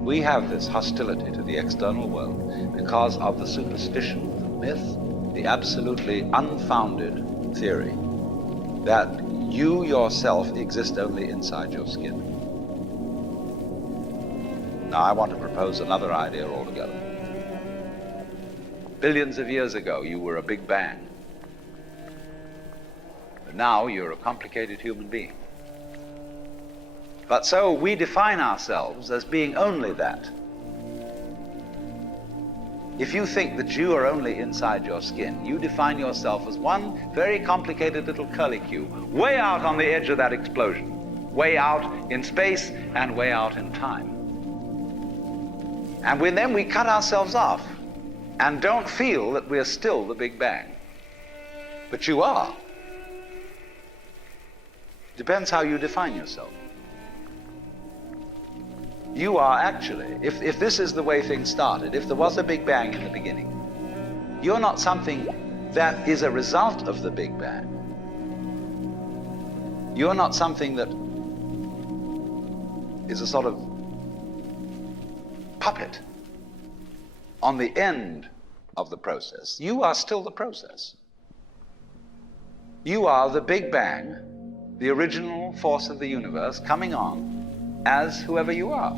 We have this hostility to the external world because of the superstition, the myth, the absolutely unfounded theory that you yourself exist only inside your skin. Now, I want to propose another idea altogether. Billions of years ago, you were a big bang. But now you're a complicated human being. But so we define ourselves as being only that. If you think that you are only inside your skin, you define yourself as one very complicated little curlicue, way out on the edge of that explosion, way out in space and way out in time. And then we cut ourselves off and don't feel that we're still the Big Bang. But you are. Depends how you define yourself. You are actually, if this is the way things started, if there was a Big Bang in the beginning, you're not something that is a result of the Big Bang. You're not something that is a sort of puppet on the end of the process. You are still the process. You are the Big Bang, the original force of the universe coming on as whoever you are.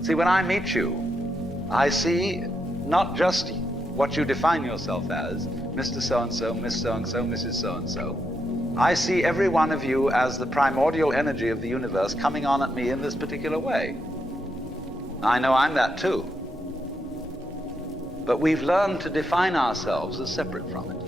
See, when I meet you, I see not just what you define yourself as, Mr. So-and-so, Miss So-and-so, Mrs. So-and-so. I see every one of you as the primordial energy of the universe coming on at me in this particular way. I know I'm that too. But we've learned to define ourselves as separate from it.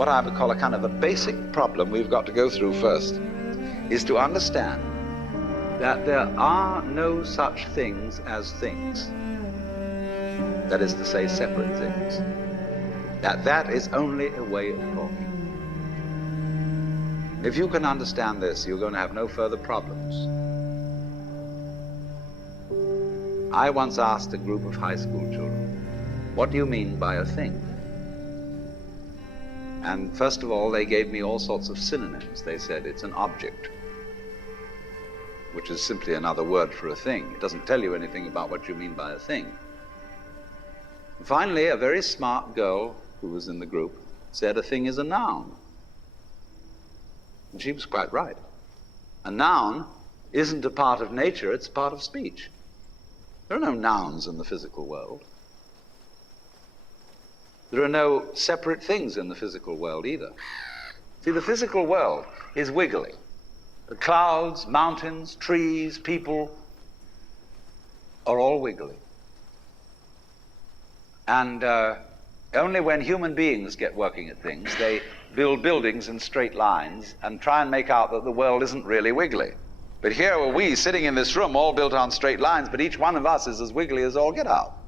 what I would call a kind of a basic problem we've got to go through first, is to understand that there are no such things as things. That is to say, separate things. That is only a way of talking. If you can understand this, you're going to have no further problems. I once asked a group of high school children, what do you mean by a thing? And first of all, they gave me all sorts of synonyms. They said it's an object, which is simply another word for a thing. It doesn't tell you anything about what you mean by a thing. And finally, a very smart girl who was in the group said a thing is a noun. And she was quite right. A noun isn't a part of nature, it's a part of speech. There are no nouns in the physical world. There are no separate things in the physical world either. See, the physical world is wiggly. The clouds, mountains, trees, people are all wiggly. And only when human beings get working at things, they build buildings in straight lines and try and make out that the world isn't really wiggly. But here are we sitting in this room all built on straight lines, but each one of us is as wiggly as all get out.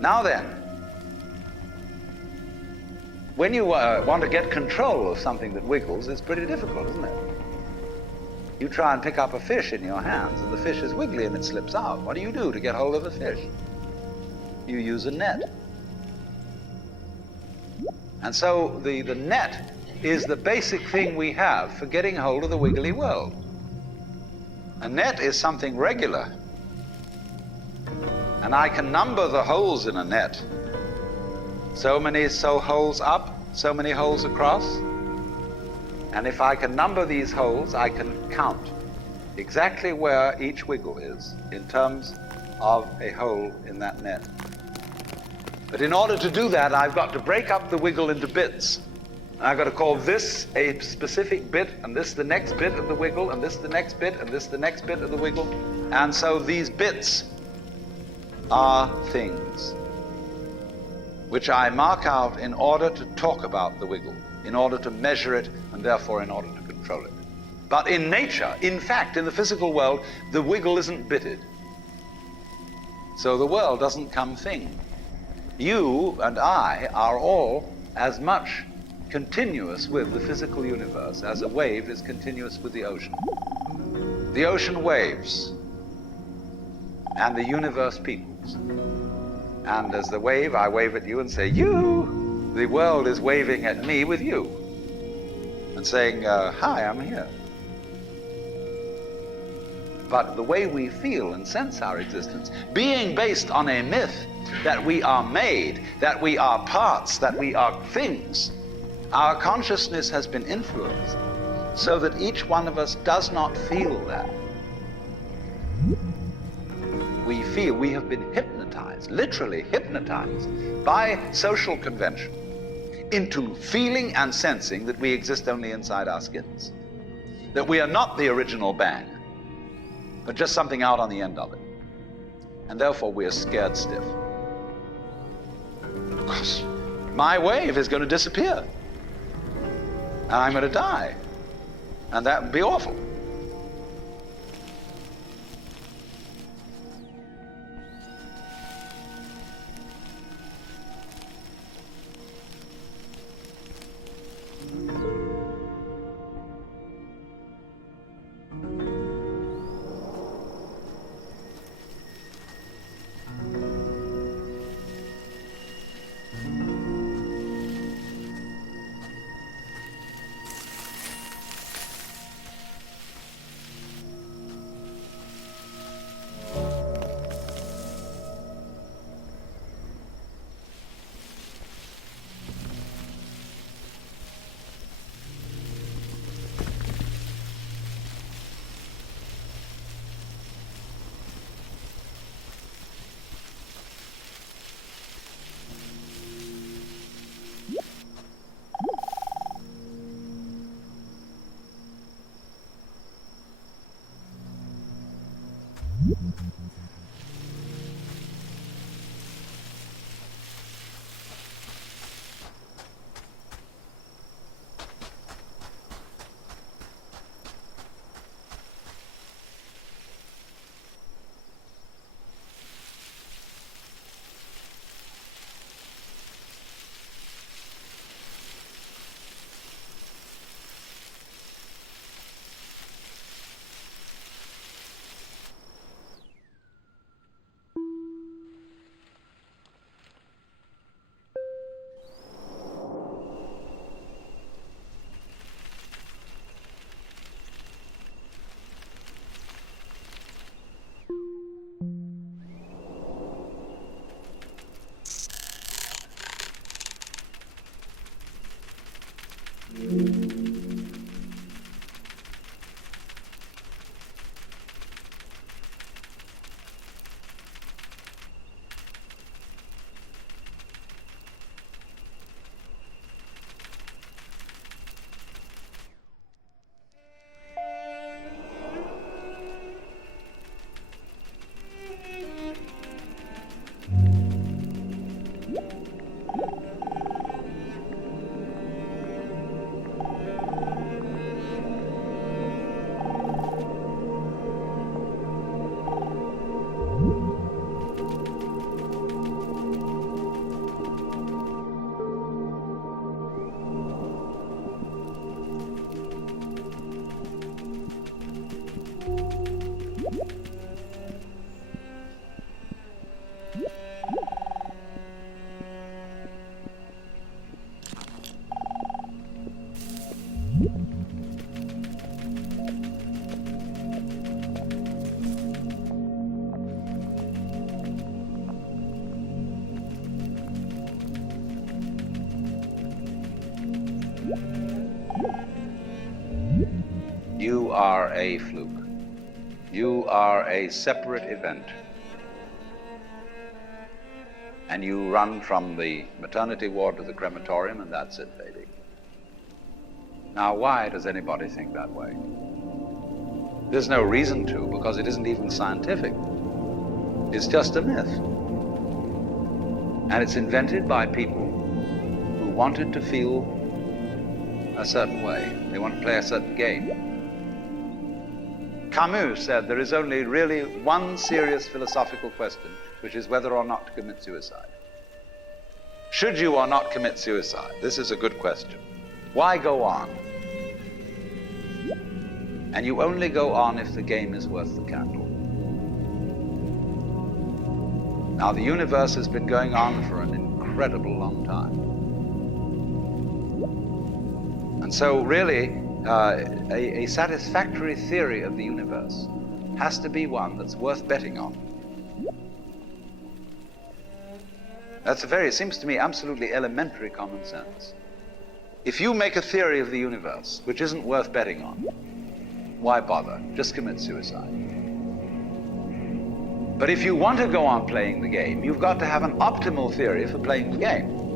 Now then, when you want to get control of something that wiggles, it's pretty difficult, isn't it? You try and pick up a fish in your hands, and the fish is wiggly and it slips out. What do you do to get hold of the fish? You use a net. And so the net is the basic thing we have for getting hold of the wiggly world. A net is something regular. And I can number the holes in a net. So many holes up, so many holes across. And if I can number these holes, I can count exactly where each wiggle is in terms of a hole in that net. But in order to do that, I've got to break up the wiggle into bits. I've got to call this a specific bit, and this the next bit of the wiggle, and this the next bit, and this the next bit of the wiggle. And so these bits are things which I mark out in order to talk about the wiggle, in order to measure it, and therefore in order to control it. But in nature, in fact, in the physical world, the wiggle isn't bitted. So the world doesn't come thing. You and I are all as much continuous with the physical universe as a wave is continuous with the ocean. The ocean waves, and the universe peoples. And as the wave, I wave at you and say, you! The world is waving at me with you. And saying, hi, I'm here. But the way we feel and sense our existence, being based on a myth that we are made, that we are parts, that we are things, our consciousness has been influenced so that each one of us does not feel that. We feel we have been hypnotized, literally hypnotized, by social convention into feeling and sensing that we exist only inside our skins, that we are not the original bang, but just something out on the end of it. And therefore we are scared stiff. Because my wave is going to disappear. And I'm going to die. And that would be awful. You are a fluke. You are a separate event. And you run from the maternity ward to the crematorium, and that's it, baby. Now, why does anybody think that way? There's no reason to, because it isn't even scientific. It's just a myth. And it's invented by people who wanted to feel a certain way. They want to play a certain game. Camus said there is only really one serious philosophical question, which is whether or not to commit suicide. Should you or not commit suicide? This is a good question. Why go on? And you only go on if the game is worth the candle. Now, the universe has been going on for an incredible long time. And so really, a satisfactory theory of the universe has to be one that's worth betting on. That's it seems to me, absolutely elementary common sense. If you make a theory of the universe which isn't worth betting on, why bother? Just commit suicide. But if you want to go on playing the game, you've got to have an optimal theory for playing the game.